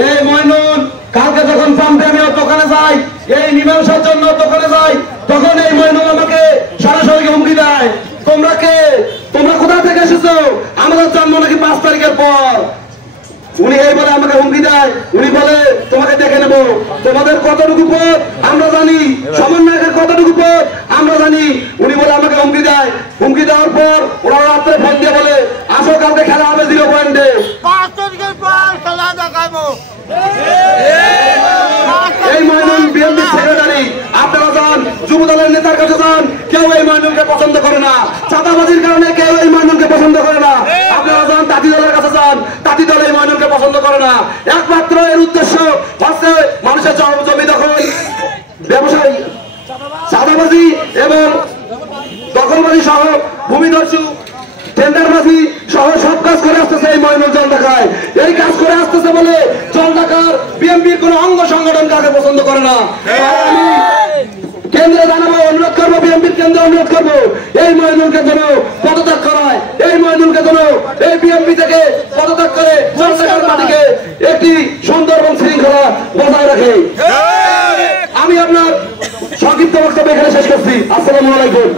এই মইনুল কালকে যখন পাম্পে আমি দোকানে যাই, এই মীমাংসার জন্য দোকানে যাই, তখন এই মইনুল আমাকে সরাসরি হুমকি দেয়, তোমরা কে, তোমরা কোথা থেকে এসেছো, আমাদের জন্ম নাকি 5 তারিখের পর। উনি এই বলে আমাকে হুমকি দেয়, উনি বলে তোমাকে দেখে নেবো, তোমাদের কতটুকু পথ আমরা জানি, সমন্বয়কের কতটুকু পথ আমরা জানি। উনি বলে আমাকে হুমকি দেয়, হুমকি দেওয়ার পর ওরা রাত্রে ফোন দিয়ে বলে আসো কালকে খেলা হবে 0 পয়েন্টে। 5 তারিখের পর খেলা দেখাবো। এই মইনুল বিএনপি সেক্রেটারি, আপনারা যান যুব দলের নেতার কাছে যান, কেউ এই মইনুলকে পছন্দ করে না, চাঁদাবাজির কারণে কেউ এই মইনুলকে পছন্দ করে না। আপনারা যান তাঁতি দলের কাছে যান, তাঁতি দল এই মইনুলকে পছন্দ করে না। একমাত্র এর উদ্দেশ্য হচ্ছে মানুষের জমি দখল, ব্যবসায়ী, চাঁদাবাজি এবং দখলবাজি সহ ভূমিদস্যু, টেন্ডারবাজি সহ সব কাজ করে আসতেছে এই মইনুল জলঢাকায়। এই কাজ করে আসতেছে বলে জলঢাকার বিএনপির কোন অঙ্গ সংগঠন কাকে পছন্দ করে না। আমি কেন্দ্রে জানাবো, অনুরোধ করবো, বিএনপির কেন্দ্রে অনুরোধ করবো এই মইনুলকে যেন পদত্যাগ করায়, এই মইনুলকে যেন এই বিএনপি থেকে পদত্যাগ করে জলঢাকার মাটিকে একটি সুন্দর এবং শৃঙ্খলা বজায় রাখে। আমি আপনার সংক্ষিপ্ত বক্তব্য এখানে শেষ করছি। আসসালামু আলাইকুম।